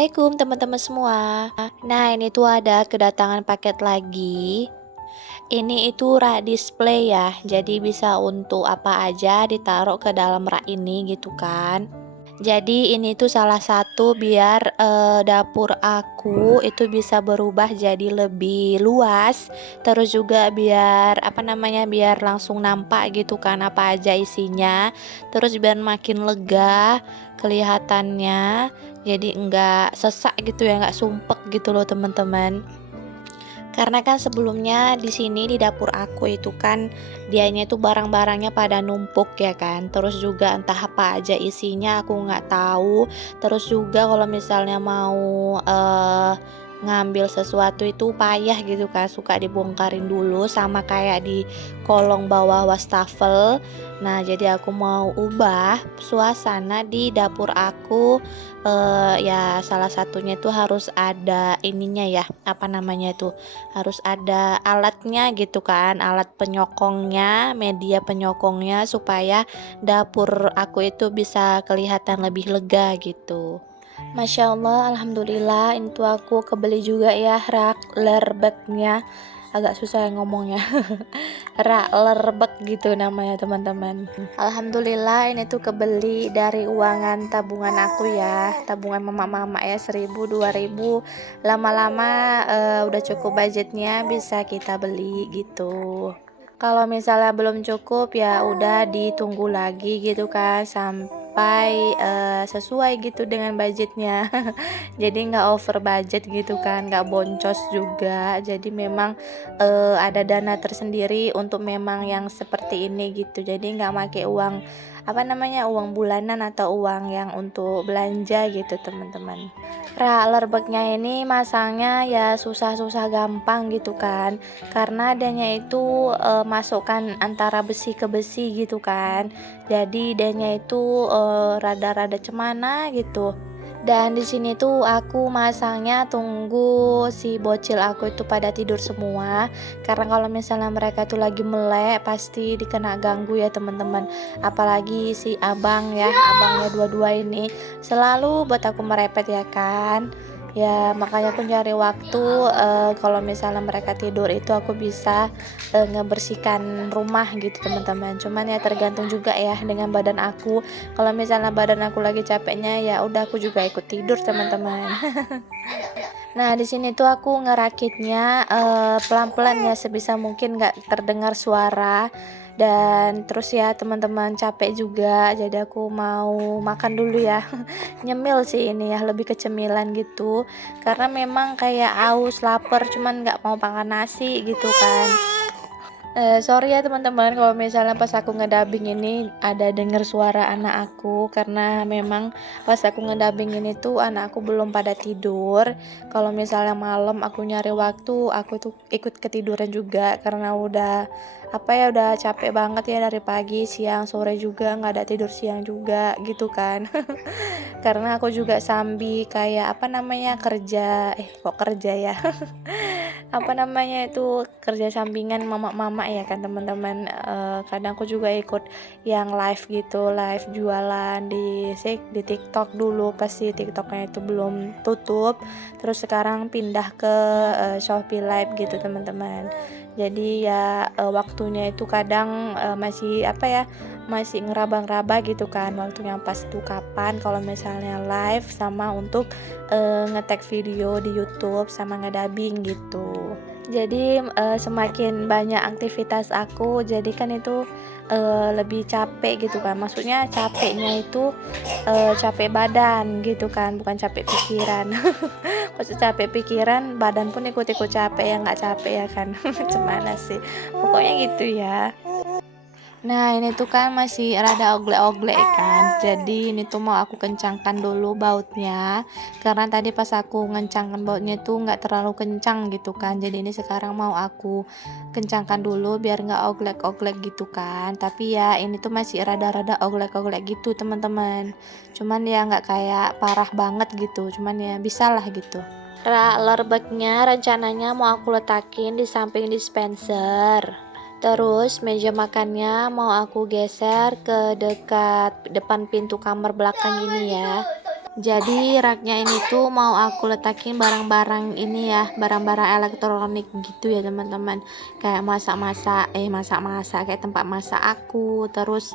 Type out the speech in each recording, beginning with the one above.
Assalamualaikum teman-teman semua. Nah, ini tuh ada kedatangan paket lagi. Ini itu rak display ya. Jadi bisa untuk apa aja ditaruh ke dalam rak ini gitu kan. Jadi ini tuh salah satu biar dapur aku itu bisa berubah jadi lebih luas. Terus juga biar apa namanya, biar langsung nampak gitu kan apa aja isinya. Terus biar makin lega kelihatannya. Jadi enggak sesak gitu ya, enggak sumpek gitu loh teman-teman. Karena kan sebelumnya di sini di dapur aku itu kan dianya itu barang-barangnya pada numpuk ya kan. Terus juga entah apa aja isinya aku nggak tahu. Terus juga kalau misalnya mau ngambil sesuatu itu payah gitu kan, suka dibongkarin dulu sama kayak di kolong bawah wastafel. Nah, jadi aku mau ubah suasana di dapur aku. Ya salah satunya itu harus ada ininya ya, apa namanya itu, harus ada alatnya gitu kan, alat penyokongnya, media penyokongnya supaya dapur aku itu bisa kelihatan lebih lega gitu. Masya Allah, Alhamdulillah, ini tuh aku kebeli juga ya rak lerbeknya, agak susah ya ngomongnya. Rak lerbek gitu namanya teman-teman. Alhamdulillah ini tuh kebeli dari uangan tabungan aku ya, tabungan mama-mama ya, 1.000 2.000, lama-lama udah cukup budgetnya bisa kita beli gitu. Kalau misalnya belum cukup ya udah ditunggu lagi gitu kan sampai sesuai gitu dengan budgetnya. Jadi nggak over budget gitu kan, nggak boncos juga. Jadi memang ada dana tersendiri untuk memang yang seperti ini gitu. Jadi nggak pakai uang apa namanya, uang bulanan atau uang yang untuk belanja gitu teman-teman. Lerbeknya ini masangnya ya susah-susah gampang gitu kan, karena adanya itu masukkan antara besi ke besi gitu kan, jadi adanya itu rada-rada cemana gitu. Dan di sini tuh aku masangnya tunggu si bocil aku itu pada tidur semua, karena kalau misalnya mereka tuh lagi melek pasti dikena ganggu ya teman-teman. Apalagi si abang ya, abangnya dua-dua ini selalu buat aku merepet ya kan. Ya makanya aku nyari waktu, kalau misalnya mereka tidur itu aku bisa ngebersihkan rumah gitu teman-teman. Cuman ya tergantung juga ya dengan badan aku. Kalau misalnya badan aku lagi capeknya ya udah aku juga ikut tidur teman-teman. Nah, di sini tuh aku ngerakitnya pelan-pelan ya sebisa mungkin nggak terdengar suara. Dan terus ya teman-teman capek juga, jadi aku mau makan dulu ya. Nyemil sih ini ya, lebih ke cemilan gitu. Karena memang kayak aus, lapar, cuman nggak mau makan nasi gitu kan. Sorry ya teman-teman kalau misalnya pas aku ngedubbing ini ada denger suara anak aku, karena memang pas aku ngedubbing ini tuh anak aku belum pada tidur. Kalau misalnya malam aku nyari waktu, aku tuh ikut ketiduran juga karena udah apa ya, udah capek banget ya dari pagi, siang, sore juga nggak ada tidur siang juga gitu kan. Karena aku juga sambil kayak apa namanya, kerja kok kerja ya. Apa namanya itu, kerja sampingan mama-mama ya kan teman-teman. Kadang aku juga ikut yang live gitu, live jualan di TikTok dulu pasti TikToknya itu belum tutup, terus sekarang pindah ke Shopee Live gitu teman-teman. Jadi ya waktunya itu kadang masih apa ya, masih ngeraba-ngeraba gitu kan waktunya pas tuh kapan kalau misalnya live sama untuk ngetek video di YouTube sama ngedubbing gitu. Jadi semakin banyak aktivitas aku, jadi kan itu lebih capek gitu kan. Maksudnya capeknya itu capek badan gitu kan, bukan capek pikiran. Maksud capek pikiran, badan pun ikut-ikut capek ya, nggak capek ya kan. Gimana sih? Pokoknya gitu ya. Nah, ini tuh kan masih rada oglek-oglek kan. Jadi ini tuh mau aku kencangkan dulu bautnya. Karena tadi pas aku ngencangkan bautnya tuh nggak terlalu kencang gitu kan. Jadi ini sekarang mau aku kencangkan dulu biar nggak oglek-oglek gitu kan. Tapi ya ini tuh masih rada-rada oglek-oglek gitu teman-teman. Cuman ya nggak kayak parah banget gitu. Cuman ya bisa lah gitu. Lerbeknya rencananya mau aku letakin di samping dispenser. Terus meja makannya mau aku geser ke dekat depan pintu kamar belakang ini ya. Jadi raknya ini tuh mau aku letakin barang-barang ini ya, barang-barang elektronik gitu ya teman-teman. Kayak masak-masak kayak tempat masak aku, terus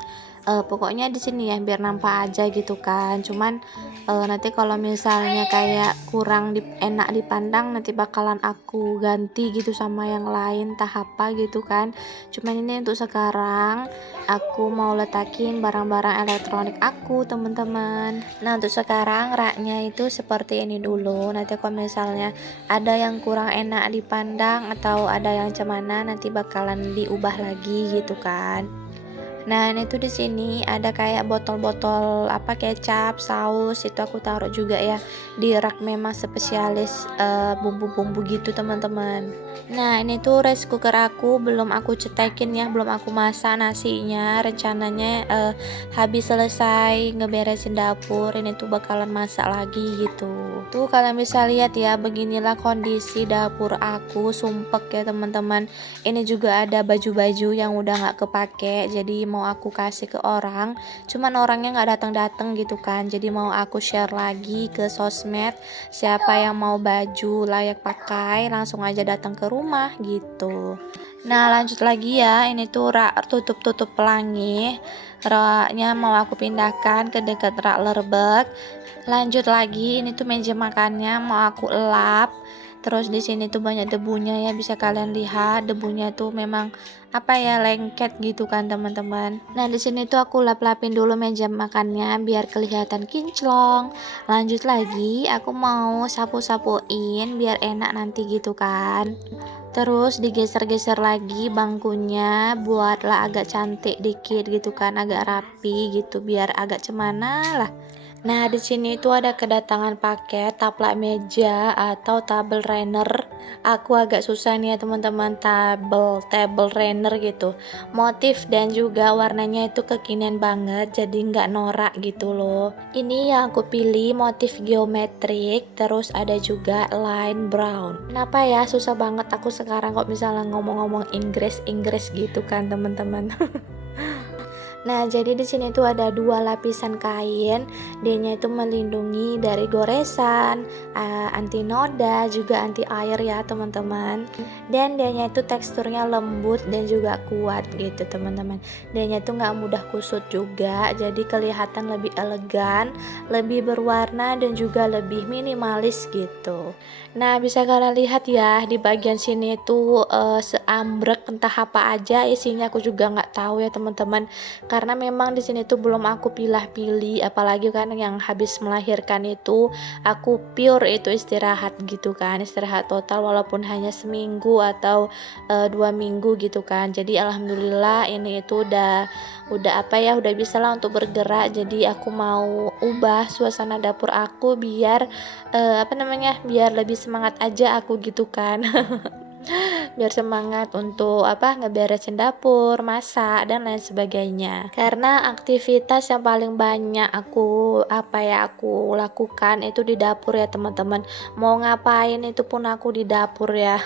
pokoknya di sini ya biar nampak aja gitu kan. Cuman nanti kalau misalnya kayak kurang enak dipandang nanti bakalan aku ganti gitu sama yang lain entah apa gitu kan. Cuman ini untuk sekarang aku mau letakin barang-barang elektronik aku teman-teman. Nah untuk sekarang raknya itu seperti ini dulu. Nanti kalau misalnya ada yang kurang enak dipandang atau ada yang cemana nanti bakalan diubah lagi gitu kan. Nah, ini tuh di sini ada kayak botol-botol apa kecap, saus itu aku taruh juga ya di rak memang spesialis bumbu-bumbu gitu teman-teman. Nah, ini tuh rice cooker aku belum aku cetekin ya, belum aku masak nasinya. Rencananya habis selesai ngeberesin dapur, ini tuh bakalan masak lagi gitu. Tuh kalian bisa lihat ya, beginilah kondisi dapur aku, sumpek ya teman-teman. Ini juga ada baju-baju yang udah nggak kepake, jadi mau aku kasih ke orang, cuman orangnya nggak datang-datang gitu kan. Jadi mau aku share lagi ke sosmed, siapa yang mau baju layak pakai langsung aja datang ke rumah gitu. Nah lanjut lagi ya, ini tuh rak tutup pelangi, raknya mau aku pindahkan ke dekat rak lerbek. Lanjut lagi, ini tuh meja makannya mau aku elap. Terus di sini tuh banyak debunya ya, bisa kalian lihat debunya tuh memang apa ya lengket gitu kan teman-teman. Nah di sini tuh aku lap-lapin dulu meja makannya biar kelihatan kinclong. Lanjut lagi, aku mau sapu-sapuin biar enak nanti gitu kan. Terus digeser-geser lagi bangkunya buatlah agak cantik dikit gitu kan, agak rapi gitu biar agak cemana lah. Nah, di sini itu ada kedatangan paket taplak meja atau table runner. Aku agak susah nih ya teman-teman, table runner gitu. Motif dan juga warnanya itu kekinian banget, jadi nggak norak gitu loh. Ini yang aku pilih motif geometrik, terus ada juga line brown. Kenapa ya susah banget aku sekarang kok misalnya ngomong-ngomong Inggris gitu kan teman-teman. Nah, jadi di sini tuh ada dua lapisan kain, dia itu melindungi dari goresan, anti noda, juga anti air ya teman-teman. Dan dia itu teksturnya lembut dan juga kuat gitu teman-teman. Dia itu nggak mudah kusut juga, jadi kelihatan lebih elegan, lebih berwarna dan juga lebih minimalis gitu. Nah, bisa kalian lihat ya di bagian sini itu seambrek entah apa aja isinya aku juga nggak tahu ya teman-teman. Karena memang di sini tuh belum aku pilih-pilih, apalagi kan yang habis melahirkan itu aku pure itu istirahat gitu kan, istirahat total walaupun hanya seminggu atau 2 minggu gitu kan. Jadi alhamdulillah ini itu udah apa ya, udah bisa lah untuk bergerak. Jadi aku mau ubah suasana dapur aku biar apa namanya, biar lebih semangat aja aku gitu kan. Biar semangat untuk apa ngeberesin dapur, masak dan lain sebagainya. Karena aktivitas yang paling banyak aku lakukan itu di dapur ya teman-teman. Mau ngapain itu pun aku di dapur ya.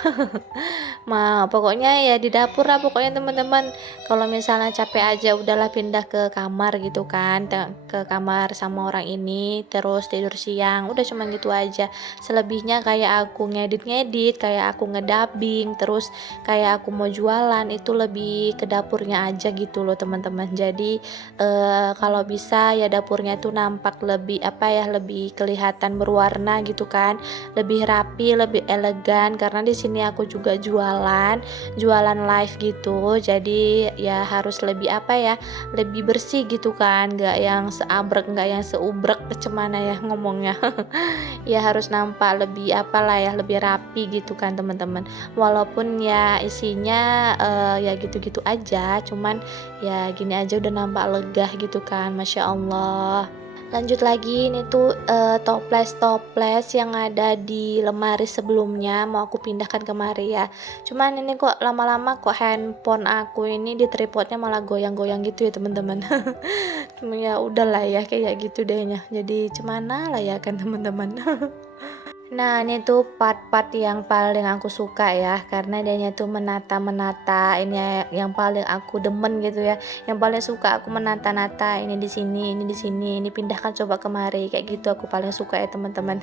Pokoknya ya di dapur lah pokoknya teman-teman. Kalau misalnya capek aja udahlah pindah ke kamar gitu kan, ke kamar sama orang ini terus tidur siang. Udah cuma gitu aja. Selebihnya kayak aku ngedit-ngedit, kayak aku ngedubbing, terus kayak aku mau jualan itu lebih ke dapurnya aja gitu loh teman-teman. Jadi kalau bisa ya dapurnya tuh nampak lebih apa ya, lebih kelihatan berwarna gitu kan, lebih rapi, lebih elegan karena di sini aku juga jualan live gitu. Jadi ya harus lebih apa ya, lebih bersih gitu kan, nggak yang seabrek, nggak yang seubrek cemana ya ngomongnya. Ya harus nampak lebih apalah ya, lebih rapi gitu kan teman-teman. Walaupun ya isinya ya gitu-gitu aja, cuman ya gini aja udah nampak lega gitu kan, masya Allah. Lanjut lagi, ini tuh toples yang ada di lemari sebelumnya mau aku pindahkan kemari ya. Cuman ini kok lama-lama kok handphone aku ini di tripodnya malah goyang-goyang gitu ya teman-teman. Ya udahlah ya kayak gitu dehnya. Jadi cemana lah ya kan teman-teman. Nah, ini tuh part-part yang paling aku suka ya, karena dianya tuh menata-menata, ini ya yang paling aku demen gitu ya, yang paling suka aku menata-nata, ini di sini, ini di sini, ini pindahkan coba kemari, kayak gitu aku paling suka ya teman-teman.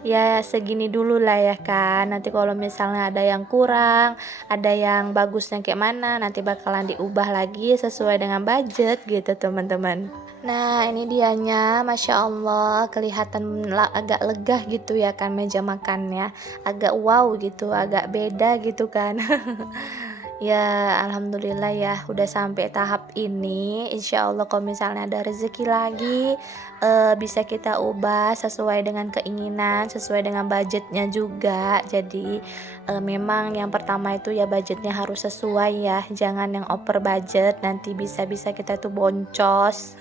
Ya segini dulu lah ya kan, nanti kalau misalnya ada yang kurang, ada yang bagusnya kayak mana, nanti bakalan diubah lagi sesuai dengan budget gitu teman-teman. Nah, ini dianya, Masya Allah, kelihatan agak legah gitu ya kan meja makannya, agak wow gitu, agak beda gitu kan. Ya, alhamdulillah ya, udah sampai tahap ini. Insya Allah kalau misalnya ada rezeki lagi, bisa kita ubah sesuai dengan keinginan, sesuai dengan budgetnya juga. Jadi, memang yang pertama itu ya budgetnya harus sesuai ya, jangan yang over budget, nanti bisa-bisa kita tuh boncos.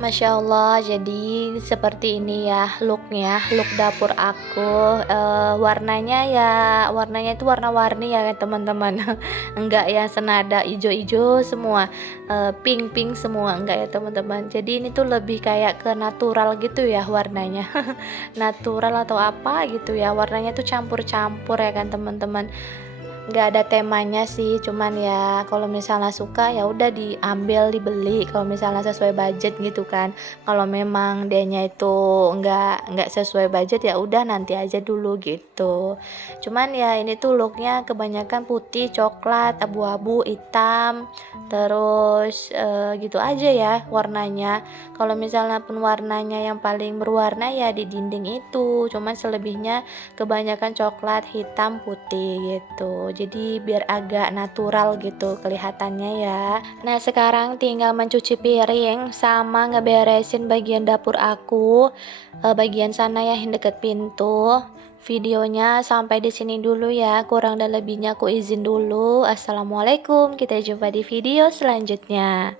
Masya Allah, jadi seperti ini ya look dapur aku, warnanya itu warna-warni ya teman-teman, enggak yang senada ijo-ijo semua, pink-pink semua, enggak ya teman-teman. Jadi ini tuh lebih kayak ke natural gitu ya warnanya, natural atau apa gitu ya, warnanya tuh campur-campur ya kan teman-teman. Nggak ada temanya sih, cuman ya kalau misalnya suka ya udah diambil, dibeli kalau misalnya sesuai budget gitu kan. Kalau memang dianya itu nggak sesuai budget ya udah nanti aja dulu gitu. Cuman ya ini tuh looknya kebanyakan putih, coklat, abu-abu, hitam, terus gitu aja ya warnanya. Kalau misalnya pun warnanya yang paling berwarna ya di dinding itu, cuman selebihnya kebanyakan coklat, hitam, putih gitu. Jadi biar agak natural gitu kelihatannya ya. Nah, sekarang tinggal mencuci piring sama ngeberesin bagian dapur aku, bagian sana ya yang deket pintu. Videonya sampai di sini dulu ya. Kurang dan lebihnya aku izin dulu. Assalamualaikum. Kita jumpa di video selanjutnya.